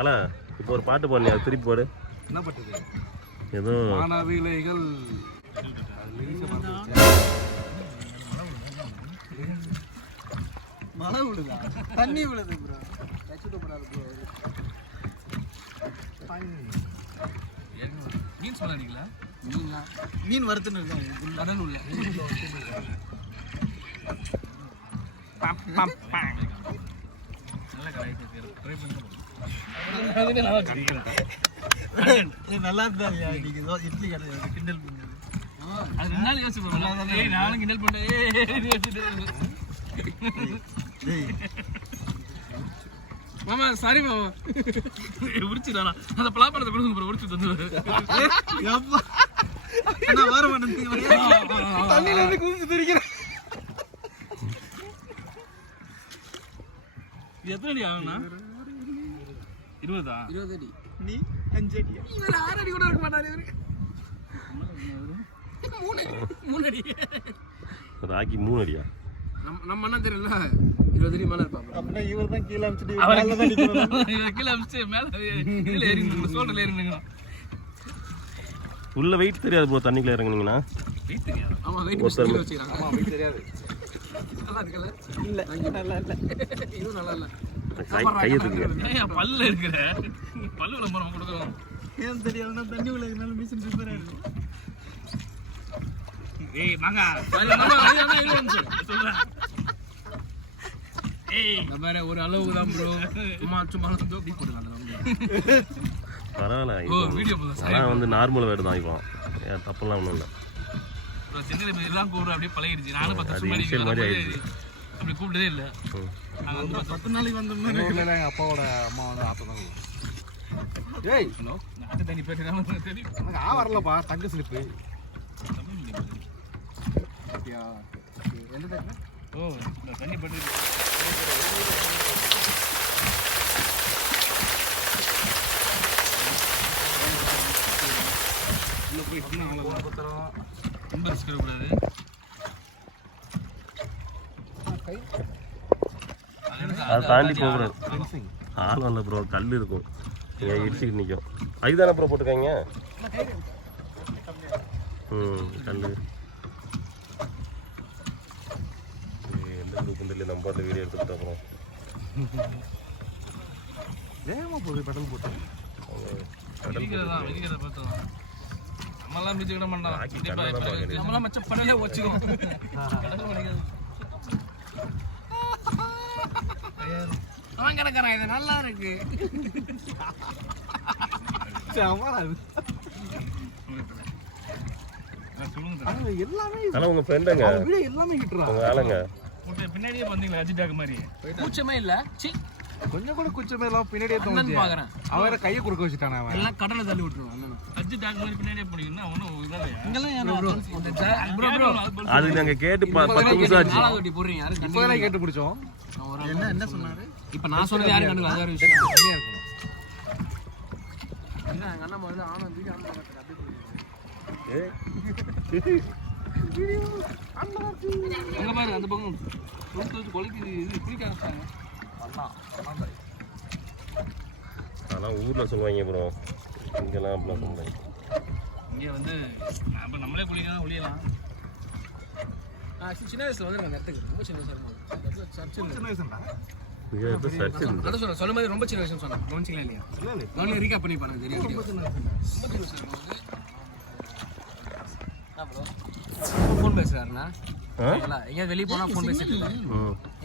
தலை இப்போ ஒரு பாட்டு பாடு, அது திருப்பி பாடு. என்ன பாட்டு? ஏதோ மானவிலைகள் மழை விழுதா? தண்ணி விழுது ப்ரோ. மீன் சொல்லாதீங்களா? மீன் வறுத்துன்னு இருக்காங்க கடல் உள்ள. நல்லா இருந்தா இன்னைக்கு இட்லி கிடையாது கிண்டல் பண்ணுது. அது 2 நாள் யோசிச்சு போறேன். நானும் கிண்டல் பண்ணேன். மாமா சாரி மாமா. உரிச்சுதானா அந்த பலாப்பழத்தை கொடுங்க உரிச்சு தந்துடுவாரு. வர தண்ணியில இருந்து குதிச்சு தெரிக்கிறேன். எத்தனை அடி ஆகும்னா? 20 அடி. நீ 5 அடி. இவர் 6 அடி கூட இருக்க மாட்டாரு இவரு. 3 அடி. ராக்கி 3 அடியா? நம்ம அண்ணா தெரியல 20 அடி மேல இருப்பாங்க. அப்படின்னா இவர் தான் கீழே அமிச்சிட்டு மேல தான் நிக்கணும். கீழே அமிச்சு மேல கீழே ஏறி நிக்கணும். சோல்டர்ல ஏறி நிக்கணும். உள்ள வெயிட் தெரியாது ப்ரோ, தண்ணிக்குள்ள இறங்குனீங்கன்னா. வெயிட் தெரியாது. ஆமா வெயிட் கீழ வச்சிராங்க. ஆமா வெயிட் தெரியாது. நல்லா இருக்குல? இல்ல நல்லா இல்ல. இது நல்லா இல்ல. கையத்துக்கு ஏன் பல்ல இருக்குற? பல்லுல மரம் கொடுக்கணும். ஏன் தெரியாதுன்னா தண்ணி உள்ள இருக்கனால மிஷின் ரிப்பேர் ஆயிடும். ஏய் மகா மாமா ஐயா இல்ல சொல்றா. ஏய் நம்ம ஒரு அளவுக்கு தான் ப்ரோ. சும்மா சும்மா தூக்கி போடுங்க. பரவாயில்ல. ஓ வீடியோ போடுங்க. அதான் வந்து நார்மல் வேர்டு தான் இப்போ. தப்பெல்லாம் ஒன்றும் இல்லை. ப்ரோ சென்னையில் எல்லாம் கூப்பிட அப்படியே பழகிடுச்சு. நானும் 10 வருஷம் மாதிரி அப்படி கூப்பிட்டதே இல்லை. நாங்கள் வந்து 10 நாளைக்கு வந்தோம்னா இல்லை எங்கள் அப்பாவோட அம்மா வந்து ஆட்டோ தான். ஏய் ஹலோ நாட்டு தண்ணி பேசுகிறாங்க தெரியும். எனக்கு வரலப்பா தங்க ஸ்லிப்பு. அப்படியா? எந்த தண்ணி? ஓ இந்த தண்ணி பட்டு ரொம்ப ரிஸ்க் எடுக்கக்கூடாது. அதை தாண்டி போகக்கூடாது. ஆள் வரல ப்ரோ, கல் இருக்கும் இடிச்சுக்கிட்டு நிற்கும். அதுதானே ப்ரோ போட்டுருக்காங்க. கல் எந்த குரூப் தெரியல. நம்ம பாட்டில் வீடியோ எடுத்துக்கிட்டோம். அப்புறம் வேகமாக போகுது பெடல் போட்டு. வெடிக்கிறத பார்த்தோம். நம்மளாம் மிச்சிக்கிட மாட்டோம். நம்மளாம் மச்ச படலே வச்சுக்கோம். அவன் கிடக்கிறான். இது நல்லா இருக்கு. ஆனால் உங்கள் ஃப்ரெண்டுங்க எல்லாமே கிட்டுறா. உங்கள் ஆளுங்க பின்னாடியே வந்தீங்களா? அஜிட்டாக்கு மாதிரி கூச்சமே இல்லை. கொஞ்சம் கூட குச்சமே எல்லாம் பின்னாடியே தோணுது. பாக்குறேன் அவன் வேற கையை குறுக்க வச்சுட்டானே. அவன் எல்லாம் கடலை தள்ளி விட்டுருவான். அஜிட்டாக்கு மாதிரி பின்னாடியே போனீங்கன்னா அவனும் அது நாங்க கேட்டு 10 நிமிஷம் ஆச்சு. இப்பதான் கேட்டு பிடிச்சோம். என்ன சொன்னாரு? இப்ப நான் சொன்னது யாரு கண்டுல? அது ஒரு விஷயம். எங்க அண்ணா முதல்ல ஆன வீடியோ ஆன் பண்ணாரு. அங்க பாரு அந்த பக்கம் தொட்டு கொலைக்கு இது கிளிக்க ஆரம்பிச்சாங்க. அதெல்லாம் ஊர்ல சொல்லுவாங்க ப்ரோ, இங்கெல்லாம் அப்படிலாம் சொல்லுவாங்க. இங்கே வந்து அப்போ நம்மளே குளிக்கலாம் ஒளியலாம். சின்ன வயசுல வந்து அந்த இடத்துக்கு ரொம்ப சின்ன வயசு சொல்ல மாதிரி ரொம்ப சின்ன வயசுன்னு சொன்னேன். கவனிச்சிங்களா இல்லையா? கவனிக்க ரீகேப் பண்ணி பாருங்க தெரியும். ரொம்ப சின்ன வயசு ஃபோன் பேசுறாருண்ணா. எங்கேயாவது வெளியே போனால் ஃபோன் பேசிட்டு இருக்கேன்.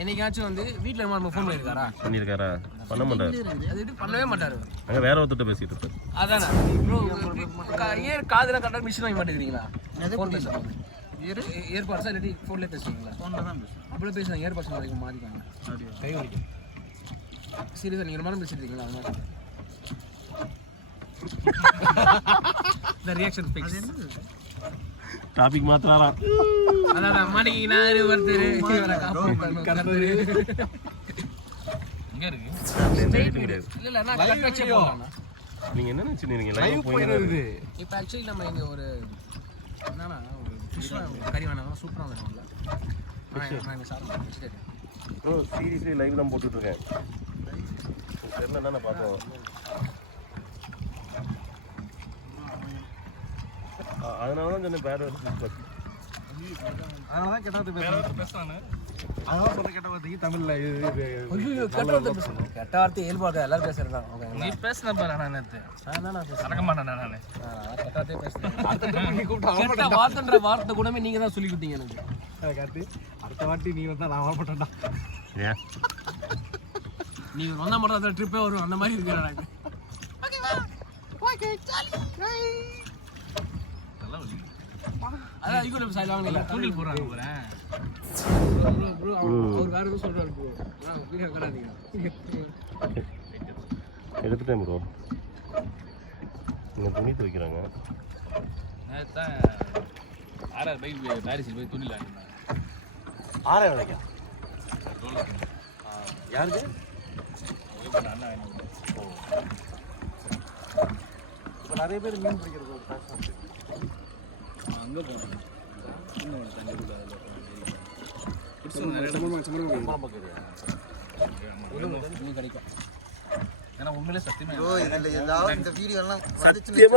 என்னைக்காச்சும் வந்து வீட்டில் நம்ம ஃபோன் பண்ணியிருக்காரா? பண்ண மாட்டாரு. அது பண்ணவே மாட்டாரு. அங்கே வேற ஒருத்தட்ட பேசிட்டு இருப்பாரு. அதானே ஏன் காதுல கரெக்டாக மிஷின் வாங்கி மாட்டேங்கிறீங்களா? ஃபோன் பேசுறாங்க. ஏர்பாட்ஸா இல்லாட்டி ஃபோன்லேயே பேசுவீங்களா? ஃபோனில் தான் பேசுவேன். அப்படியே பேசுவாங்க. ஏர்பாட்ஸ் வரைக்கும் மாறிக்காங்க. கை வலிக்கும். சீரியஸாக நீங்கள் ரொம்ப பேசிருக்கீங்களா? அதனால இந்த ரியாக்ஷன் ஃபிக்ஸ். டாபிக் மாத்திராரா? அதான் மாட்டிக்கினா ஒருத்தர் இவரை காப்பாற்று. எங்க இருக்கு? இல்ல இல்ல நான் கட் வச்சே போறேன். நீங்க என்ன நினைச்சீங்க? லைவ் போயிடுது. இப்போ एक्चुअली நம்ம இங்க ஒரு என்னன்னா ஒரு ஃபிஷ் கறி வேணாம் சூப்பரா இருக்கும்ல. நான் இங்க சாப்பிட்டு வெஜிடேரியன். ப்ரோ சீரியஸ்லி லைவ் தான் போட்டுட்டு இருக்கேன். தெரியல நான் பார்த்தோம். அதனால தான் சொன்னேன் பேர் பற்றி. அதனால தான் கெட்ட வார்த்தை பேசுறானு. அதனால சொல்ற கெட்ட வார்த்தைக்கு தமிழ்ல கெட்ட வார்த்தை இயல்பாக எல்லாரும் பேசுறதுதான். நீ பேசுன பாரு நான் நேத்து. நான் பேசுறேன். நடக்க மாட்டேன் நானே. கெட்ட வார்த்தையே பேசுறேன். நீ கூப்பிட்டு கெட்ட வார்த்தைன்ற வார்த்தை கூடமே நீங்க தான் சொல்லி கொடுத்தீங்க எனக்கு. கார்த்தி அடுத்த வாட்டி நீ வந்தா நான் வர மாட்டேன்டா. ஏன் நீங்க வந்தா மட்டும் அந்த ட்ரிப்பே வரும் அந்த மாதிரி இருக்கிறேன் எனக்கு. ஓகேவா? ஓகே சாலி. அதான் ஈகோ லைஃப் சாயிலாம் இல்ல தூண்டில் போறாங்க போறேன். ப்ரோ அவர் வேற ஏதோ சொல்றாரு ப்ரோ. வீடியோ கடாதீங்க. எடுத்துட்டேன் ப்ரோ. இங்கே துணி துவைக்கிறாங்க. நேத்தா ஆர்ஆர் பைக் பாரிஸில் போய் துணி லாங்கினேன். ஆறே வேலைக்கா யாருக்கு? அண்ணா இப்போ நிறைய பேர் மீன் பிடிக்கிறது ஒரு பேஷன். அங்கே போனேன். கிடைக்கும். ஏன்னா உண்மையிலே சத்தியமா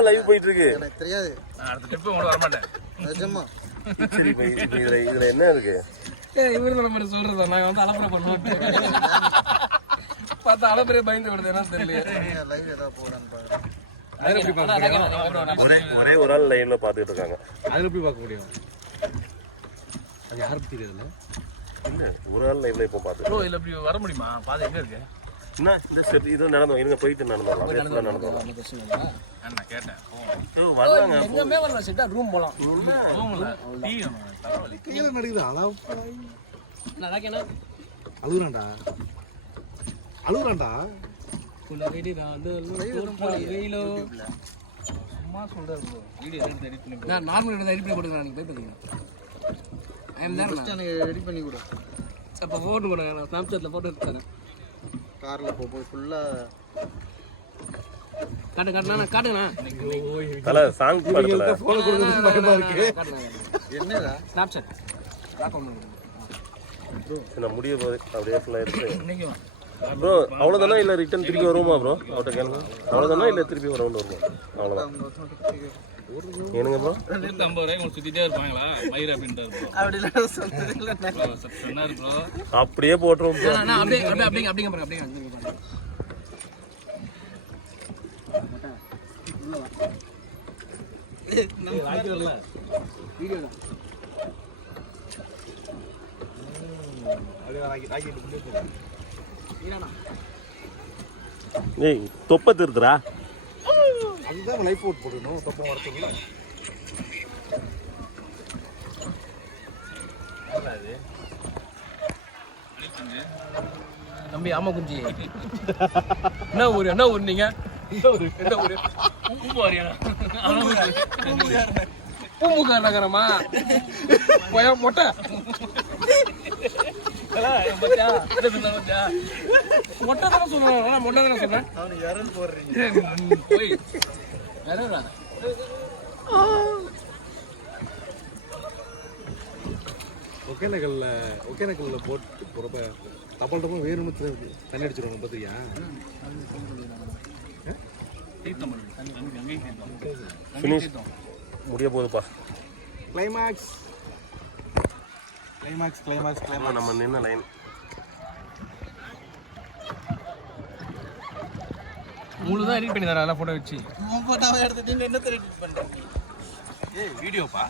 லைவ் போயிட்டு இருக்கு. எனக்கு தெரியாது. நான் அடுத்த ட்ரிப்பு உங்களோட வரமாட்டேன். நிஜமா. சரி இதுல என்ன இருக்கு? இவரு நம்ம சொல்றதா நான் வந்து அலப்பறை பண்ணுவேன். பார்த்தா அலப்பறையே பயந்து விடுது என்ன தெரியல. லைவ் ஏதாவது போறான்னு பாரு. ஒரே ஒரு ஆள் லைவ்ல பாத்துட்டு இருக்காங்க. அதுல எப்படி பார்க்க முடியும்? அது யாருக்கு தெரியாதுல்ல? இல்ல ஒரு ஆள் லைவ்ல இப்போ பாத்து. ப்ரோ இல்ல இப்படி வர முடியுமா? பாதை எங்க இருக்கு? என்ன இந்த செட் இது நடந்து இருங்க போயிட்டு நடந்து வரலாம். அண்ணா கேட்டேன். ஓ வரலாங்க. எங்கமே வரல செட்டா ரூம் போலாம். ரூம்ல டீ வேணும். தலைவலி. கீழே நடிக்குது அதான் நான் கேனா அழுகுறான்டா அழுகுறான்டா. குள்ள ரெடி நான் வந்து வெயிலோ சும்மா சொல்றாரு ப்ரோ. வீடியோ எடிட் பண்ணி நான் நார்மல் எடிட் பண்ணி கொடுக்குறேன். நீங்க போய் பாருங்க. ஐ அம் தேர். ஃபர்ஸ்ட் எனக்கு ரெடி பண்ணி கொடு. அப்ப போட்டோ கொடுங்க. நான் ஸ்னாப்சாட்ல போட்டோ எடுத்து தரேன். கார்ல போய் ஃபுல்லா காட்டுங்கண்ணா. தல சாங் படத்துல போன் கொடுக்கிறது பயமா இருக்கு. என்னடா ஸ்னாப்சாட் லாக் பண்ணுங்க. என்ன முடிய போகுது அப்படியே ஃபுல்லா எடுத்து ப்ரோ அவ்வளோதானா இல்லை ரிட்டர்ன் திருப்பி வருமா ப்ரோ அவட்ட கேளுங்க. அவ்வளோதானா இல்லை திருப்பி ஒரு ரவுண்ட் வருமா? அவ்வளோதான். ஏனுங்க ப்ரோ 50 ரூபாய் உங்களுக்கு சுத்திட்டே இருப்பாங்களா மயிர் அப்படின்றாரு ப்ரோ. அப்படிலாம் சொல்றது இல்ல. சொன்னாரு ப்ரோ. அப்படியே போட்டுருவோம் ப்ரோ. நான் அப்படியே பாருங்க. நம்ம வாங்கி வரல வீடியோ தான். அப்படியே ராக்கெட் பண்ணி ஏய் தொப்ப திருத்துறா. அதுதான் லைஃப் அவுட் போடணும். தப்பா வரதுல தம்பி ஆமா குஞ்சி என்ன ஊர் நீங்க? எந்த ஊரு? பூமுகார் நகரமா? மொட்டை மொட்டை தானே சொல்றேன். மொட்டை தானே சொல்றேன். யாரும் போடுறீங்க போய் ஒகேனக்கல்ல போட்டு போறப்ப தப்பால் டப்பா வேணும்னு தண்ணி அடிச்சிருவாங்க பார்த்தியா? ஃபினிஷ் முடிய போகுதுப்பா. கிளைமாக்ஸ் நம்ம நின்ன லைன் முழுதான் எடிட் பண்ணி தரேன். அதெல்லாம் போட்டோ வச்சு போட்டோவை எடுத்துட்டு என்ன எடிட் பண்றீங்க? ஏய் வீடியோப்பா.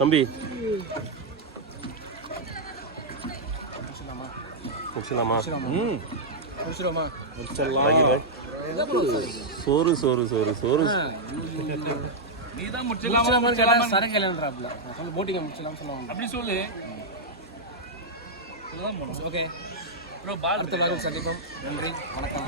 தம்பி முடிச்சலாமா? முடிச்சிடுவோமா? சோறு சோறு சோறு சோறு நீதான் முடிச்சலாமா? சரக்கு இல்லைன்றாப்ல. நான் சொல்லி போட்டிங்க முடிச்சலாம்னு சொல்லுவாங்க. அப்படி சொல்லு. சொல்லலாம் போனோம். ஓகே ப்ரோ பால் அடுத்த வாரம் சந்திப்போம். நன்றி வணக்கம்.